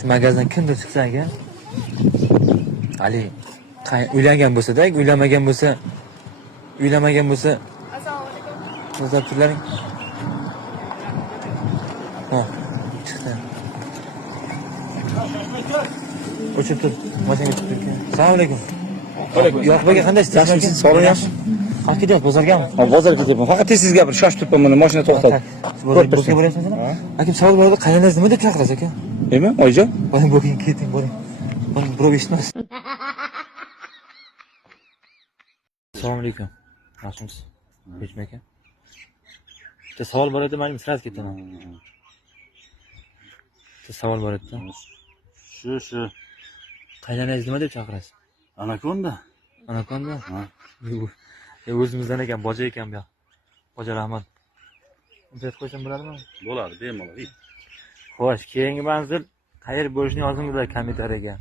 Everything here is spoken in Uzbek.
Shu magazindan kimdir chiqsa aka. Ali uylangan bo'lsa-da, uylamagan bo'lsa, Assalomu alaykum. o'zlab turlaring. Ha, chiqdi. O'chib tur. Mashinaga chiqib tur. Assalomu alaykum. Yo'qbaga qandaysiz? Yaxshimisiz? Sog'lom yaxshi. Qayerga ketyapsiz? Bozorgami? Ha, bozorga ketyapman. Faqat tez gapir, shoshib turibman, mana mashina to'xtadi. Bozorga bo'lyapsizmi? Akim savol bor edi, qayeringiz nima deb chaqirasiz aka? Nima, oyijon? Boring, bo'ling, keting, boring. Buni birov eshitmas. Assalomu alaykum. Yaxshimisiz? Hechmi aka? Bitta savol bor edi, men sirasiz ketaman. Bitta savol bor edi. Shu. Qayeringiz nima deb chaqirasiz? Anakonda. Anakonda? Ha. O'zimizdan ekan, boja ekan bu yoq. Boja Rahmat. Uncha qo'ysam bo'ladimi? Bo'ladi, bemalol. Xo'sh, keyingi manzil qayer bo'lishini yozingizlar kommentariyaga.